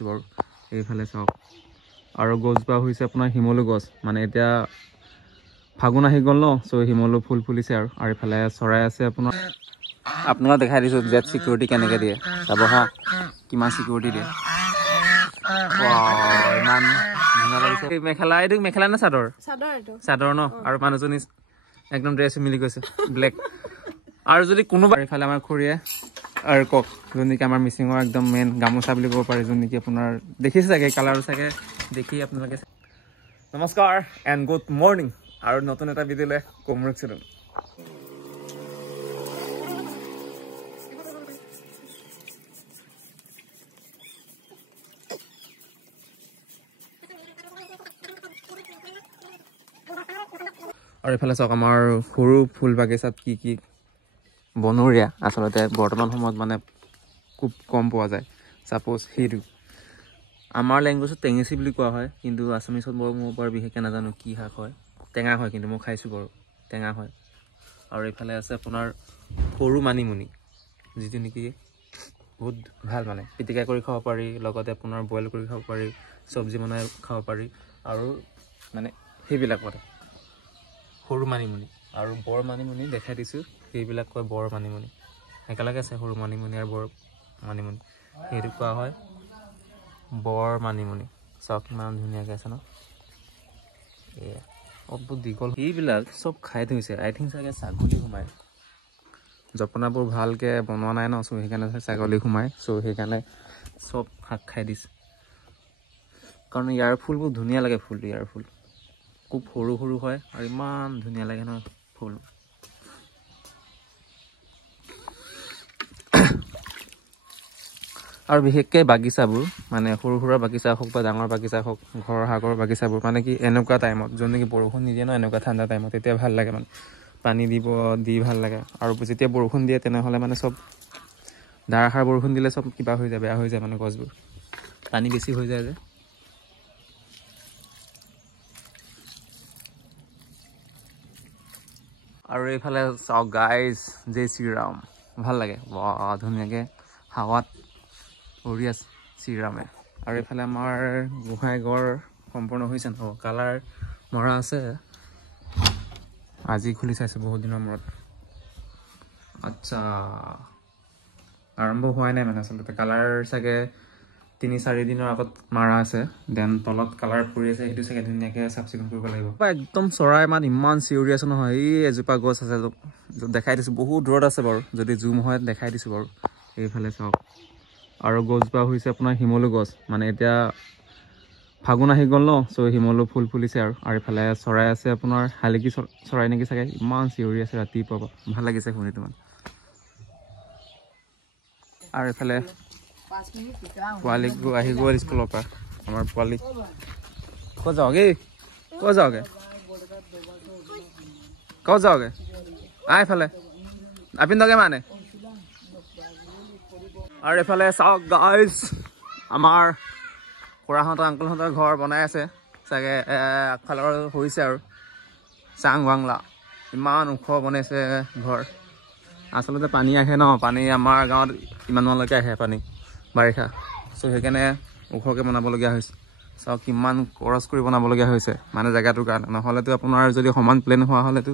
বাৰু এইফালে চাওক আৰু গছজোপা হৈছে আপোনাৰ শিমলু গছ মানে এতিয়া ফাগুন আহি গ'ল ন চ' শিমলু ফুল ফুলিছে আৰু এইফালে চৰাই আছে আপোনাৰ আপোনাক দেখাই দিছোঁ জেড চিকিউৰিটি কেনেকৈ দিয়ে চাব হা কিমান চিকিউৰিটি দিয়ে ইমান ধুনীয়া লাগিছে মেখেলা এইটো মেখেলা নে চাদৰ চাদৰ ন আৰু মানুহজনী একদম ড্ৰেছ মিলি গৈছে ব্লেক আৰু যদি কোনোবা এইফালে আমাৰ খুৰীয়ে আৰু কক যোন নেকি আমাৰ মিচিঙৰ একদম মেইন গামোচা বুলি ক'ব পাৰি যোন নেকি আপোনাৰ দেখিছে চাগে কালাৰটো চাগে দেখি আপোনালোকে নমস্কাৰ এণ্ড গুড মৰ্ণিং আৰু নতুন এটা ভিডিঅ'লৈ কোমৰক চুন আৰু এইফালে চাওক আমাৰ সৰু ফুল বাগিচাত কি কি বনৰীয়া আচলতে বৰ্তমান সময়ত মানে খুব কম পোৱা যায় ছাপ'জ সেইটো আমাৰ লেংগুৱেজত টেঙেচি বুলি কোৱা হয় কিন্তু আছামিছত মোৰ বাৰু বিশেষকৈ নাজানো কি শাক হয় টেঙা হয় কিন্তু মই খাইছোঁ বাৰু টেঙা হয় আৰু এইফালে আছে আপোনাৰ সৰু মানিমুনি যিটো নেকি বহুত ভাল মানে পিটিকা কৰি খাব পাৰি লগতে আপোনাৰ বইল কৰি খাব পাৰি চব্জি বনাই খাব পাৰি আৰু মানে সেইবিলাক মানে সৰু মানিমুনি আৰু বৰ মানিমুনি দেখাই দিছোঁ সেইবিলাক কয় বৰ মানিমুনি একেলগে আছে সৰু মানিমুনি আৰু বৰ মানিমুনি সেইটো কোৱা হয় বৰ মানিমুনি চাওক কিমান ধুনীয়াকৈ আছে ন এয়া বহুত দীঘল এইবিলাক চব খাই থৈছে আই থিংক চাগে ছাগলী সোমায় জপনাবোৰ ভালকৈ বনোৱা নাই ন চ' সেইকাৰণে ছাগলী সোমায় চ' সেইকাৰণে চব শাক খাই দিছে কাৰণ ইয়াৰ ফুলবোৰ ধুনীয়া লাগে ফুলটো ইয়াৰ ফুল খুব সৰু সৰু হয় আৰু ইমান ধুনীয়া লাগে ন ফুল আৰু বিশেষকৈ বাগিচাবোৰ মানে সৰু সুৰা বাগিচা হওক বা ডাঙৰ বাগিচা হওক ঘৰৰ শাকৰ বাগিচাবোৰ মানে কি এনেকুৱা টাইমত যোন নেকি বৰষুণ নিদিয়ে ন এনেকুৱা ঠাণ্ডা টাইমত তেতিয়া ভাল লাগে মানে পানী দি ভাল লাগে আৰু যেতিয়া বৰষুণ দিয়ে তেনেহ'লে মানে চব ধাৰাসাৰ বৰষুণ দিলে চব কিবা হৈ যায় বেয়া হৈ যায় মানে গছবোৰ পানী বেছি হৈ যায় যে আৰু এইফালে চাওক গাইজ জয় শ্ৰীৰাম ভাল লাগে ধুনীয়াকৈ হাৱাত উৰি আছে শ্ৰীৰামে আৰু এইফালে আমাৰ গোহাঁই ঘৰ সম্পূৰ্ণ হৈছে ন কালাৰ মৰা আছে আজি খুলি চাইছোঁ বহুত দিনৰ মূৰত আচ্ছা আৰম্ভ হোৱাই নাই মানে আচলতে কালাৰ চাগে 3-4 দিনৰ আগত মাৰা আছে দেন তলত কালাৰ পৰি আছে সেইটো চাগে ধুনীয়াকৈ চাফ চিকুণ কৰিব লাগিব একদম চৰাই মাত ইমান চিঞৰি আছে নহয় এই এজোপা গছ আছে দেখাই দিছোঁ বহুত দূৰত আছে বাৰু যদি জুম হয় দেখাই দিছোঁ বাৰু এইফালে চাওক আৰু গছজোপা হৈছে আপোনাৰ শিমলু গছ মানে এতিয়া ফাগুন আহি গ'ল ন চ' শিমলু ফুল ফুলিছে আৰু এইফালে চৰাই আছে আপোনাৰ শালিকি চৰাই নেকি চাগে ইমান চিঞৰি আছে ৰাতিপুৱা ভাল লাগিছে শুনি তোমাৰ আৰু এইফালে পোৱালিবোৰ আহি গ'ল স্কুলৰ পৰা আমাৰ পোৱালি ক'ত যাওঁগে এইফালে আপিনকে মানে আৰু এইফালে চাওক গাইজ আমাৰ খুৰাহঁতৰ আংকুলহঁতৰ ঘৰ বনাই আছে চাগে আগফালৰ হৈছে আৰু চাং বাংলা ইমান ওখ বনাইছে ঘৰ আচলতে পানী আহে ন পানী আমাৰ গাঁৱত ইমানলৈকে আহে পানী বাৰিষা চ' সেইকাৰণে ওখকৈ বনাবলগীয়া হৈছে চাওক কিমান খৰচ কৰি বনাবলগীয়া হৈছে মানে জেগাটোৰ কাৰণে নহ'লেতো আপোনাৰ যদি সমান প্লেন হোৱা হ'লেতো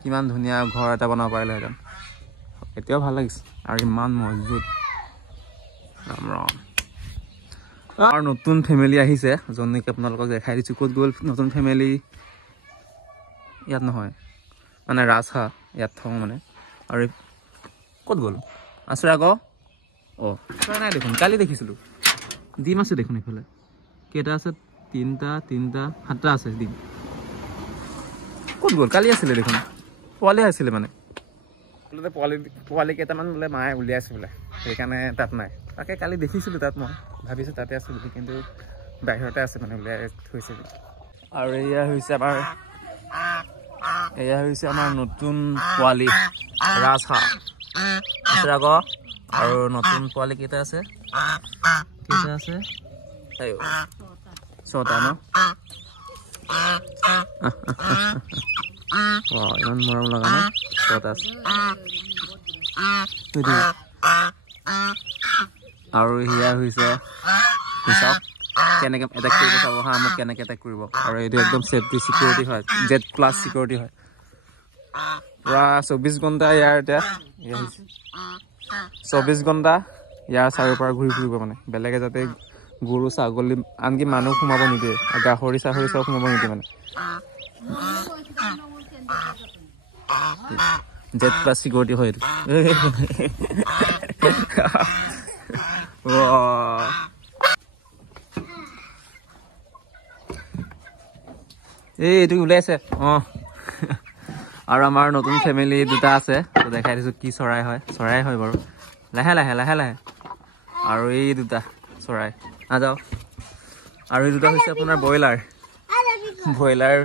কিমান ধুনীয়া ঘৰ এটা বনাব পাৰিলেহেঁতেন এতিয়াও ভাল লাগিছে আৰু ইমান মজবুত ৰাম ৰাম আৰু নতুন ফেমিলি আহিছে যোন নেকি আপোনালোকক দেখাই দিছোঁ ক'ত গ'ল নতুন ফেমিলি ইয়াত নহয় মানে ৰাজহাঁহ ইয়াত থওঁ মানে আৰু ক'ত গ'ল আছে আকৌ অঁ নাই দেখোন কালি দেখিছিলোঁ ডিম আছে দেখোন এইফালে কেইটা আছে 3টা 7টা আছে ডিম ক'ত গ'ল কালি আছিলে দেখোন পোৱালি আছিলে মানে পোৱালি কেইটামান বোলে মায়ে উলিয়াইছে বোলে সেইকাৰণে তাত নাই তাকে কালি দেখিছিলোঁ তাত মই ভাবিছোঁ তাতে আছে বুলি কিন্তু বাহিৰতে আছে মানে উলিয়াই থৈছে আৰু এয়া হৈছে আমাৰ নতুন পোৱালি ৰাজহাঁহ আছে আকৌ আৰু নতুন পোৱালি কেইটা আছে 6টা ন ইমান মৰম লগা ন 6টা আছে আৰু হিয়া হৈছে হিচাপ কেনেকৈ এটেক কৰিব চাব হা মোক কেনেকৈ এটেক কৰিব আৰু এইটো একদম ছেফটি চিকিউৰিটি হয় Z+ চিকিউৰিটি হয় পুৰা 24 ঘণ্টা ইয়াৰ এতিয়া 24 ঘণ্টা ইয়াৰ চাৰিওপৰা ঘূৰি ফুৰিব মানে বেলেগে যাতে গৰু ছাগলী আনকি মানুহ সোমাব নিদিয়ে গাহৰি চাহৰি চব সোমাব নিদিয়ে মানে Z+ চিকিউৰিটি হয় এইটো এইটো ওলাইছে আৰু আমাৰ নতুন ফেমিলি দুটা আছে তো দেখাই দিছোঁ কি চৰাই হয় বাৰু লাহে লাহে আৰু এই দুটা চৰাই নাযাওঁ আৰু এই দুটা হৈছে আপোনাৰ ব্ৰইলাৰ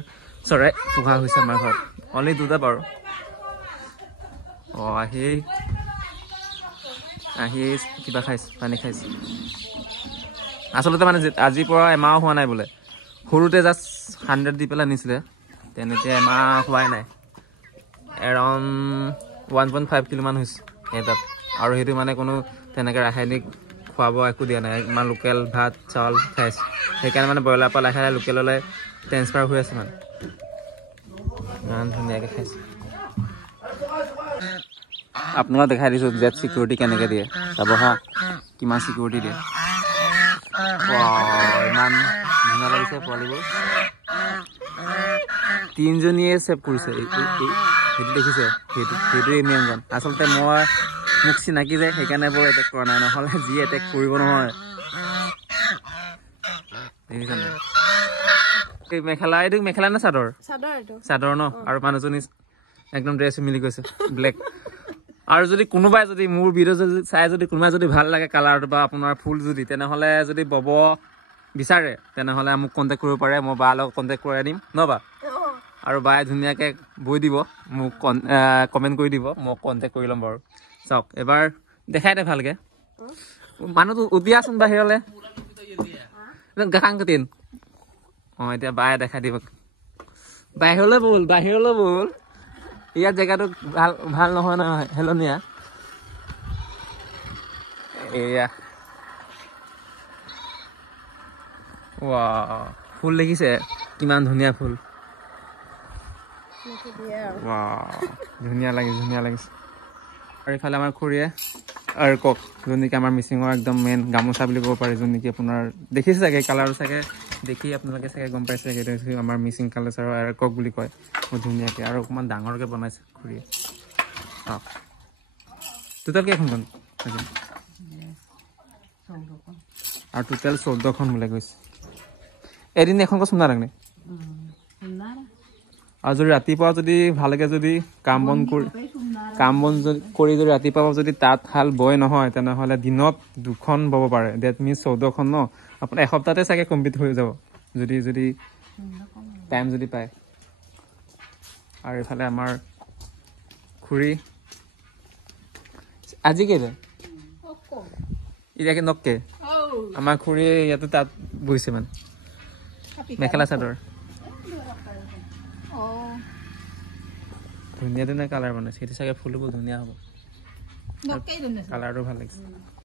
চৰাই পোহা হৈছে আমাৰ ঘৰত অনলি দুটা বাৰু আহি কিবা খাইছে পানী খাইছে আচলতে মানে আজিৰ পৰা এমাহ হোৱা নাই বোলে সৰুতে জাষ্ট 100 দি পেলাই নিছিলে তেনেকৈ এমাহ হোৱাই নাই এৰাউণ্ড 1.5 কিলোমান হৈছে তাত আৰু সেইটো মানে কোনো তেনেকৈ ৰাসায়নিক খোৱা বোৱা একো দিয়া নাই ইমান লোকেল ভাত চাউল খাইছে সেইকাৰণে মানে ব্ৰইলাৰ পৰা লাহে লাহে লোকেললৈ ট্ৰেন্সফাৰ হৈ আছে মানে ইমান ধুনীয়াকৈ খাইছে আপোনালোকক দেখাই দিছোঁ Z চিকিউৰিটি কেনেকৈ দিয়ে চাব হা কিমান চিকিউৰিটি দিয়ে ইমান ধুনীয়া লাগিছে পোৱালিবোৰ 3জনীয়ে ছেভ কৰিছে সেইটো দেখিছে সেইটোৱে মেইনজন আচলতে মোক চিনাকি যায় সেইকাৰণে বৰ এটেক কৰা নাই নহ'লে যি এটেক কৰিব নহয় দেখিছেনে এইটো মেখেলা নে চাদৰ ন আৰু মানুহজনী একদম ড্ৰেছ মিলি গৈছে ব্লেক আৰু যদি কোনোবাই যদি মোৰ ভিডিঅ' যদি চাই যদি কোনোবাই যদি ভাল লাগে কালাৰটো বা আপোনাৰ ফুল যদি তেনেহ'লে যদি বব বিচাৰে তেনেহ'লে মোক কণ্টেক্ট কৰিব পাৰে মই বাৰ লগত কণ্টেক্ট কৰাই দিম ন বা আৰু বায়ে ধুনীয়াকৈ বৈ দিব মোক কমেণ্ট কৰি দিব মই কণ্টেক্ট কৰি ল'ম বাৰু চাওক এবাৰ দেখাই দে ভালকৈ মানুহটো উঠিয়াচোন বাহিৰলৈ গাখাংকটিন এতিয়া বায়ে দেখাই দিব বাহিৰলৈ ব'ল ইয়াত জেগাটো ভাল নহয় হেলনীয়া এয়া ফুল দেখিছে কিমান ধুনীয়া ফুল ধুনীয়া লাগিছে আৰু এইফালে আমাৰ খুৰীয়ে আৰু কক যোন নেকি আমাৰ মিচিঙৰ একদম মেইন গামোচা বুলি ক'ব পাৰি যোন নেকি আপোনাৰ দেখিছে চাগে কালাৰটো চাগে দেখি আপোনালোকে চাগে গম পাইছে চাগে এইটো আমাৰ মিচিং কালচাৰৰ আৰু কক বুলি কয় বহুত ধুনীয়াকৈ আৰু অকণমান ডাঙৰকৈ বনাইছে খুৰীয়ে টোটেল কেইখন আৰু টোটেল 14খন বোলে গৈছে এদিন এখনকৈ চুন্দা লাগে আৰু যদি ৰাতিপুৱা যদি ভালকৈ যদি কাম বন কৰি যদি ৰাতিপুৱা যদি তাঁতশাল বয় নহয় তেনেহ'লে দিনত 2খন বব পাৰে ডেট মিনছ 14খন ন আপোনাৰ এসপ্তাহতে চাগে কমপ্লিট হৈ যাব যদি টাইম যদি পায় আৰু এইফালে আমাৰ খুৰী আজি কেইটা এতিয়া নককে আমাৰ খুৰীয়ে ইয়াতে তাত বহিছে মানে মেখেলা চাদৰ ধুনীয়া কালাৰ বনাইছে সেইটো চাগে ফুলবোৰ ধুনীয়া হ'ব কালাৰটো ভাল লাগিছে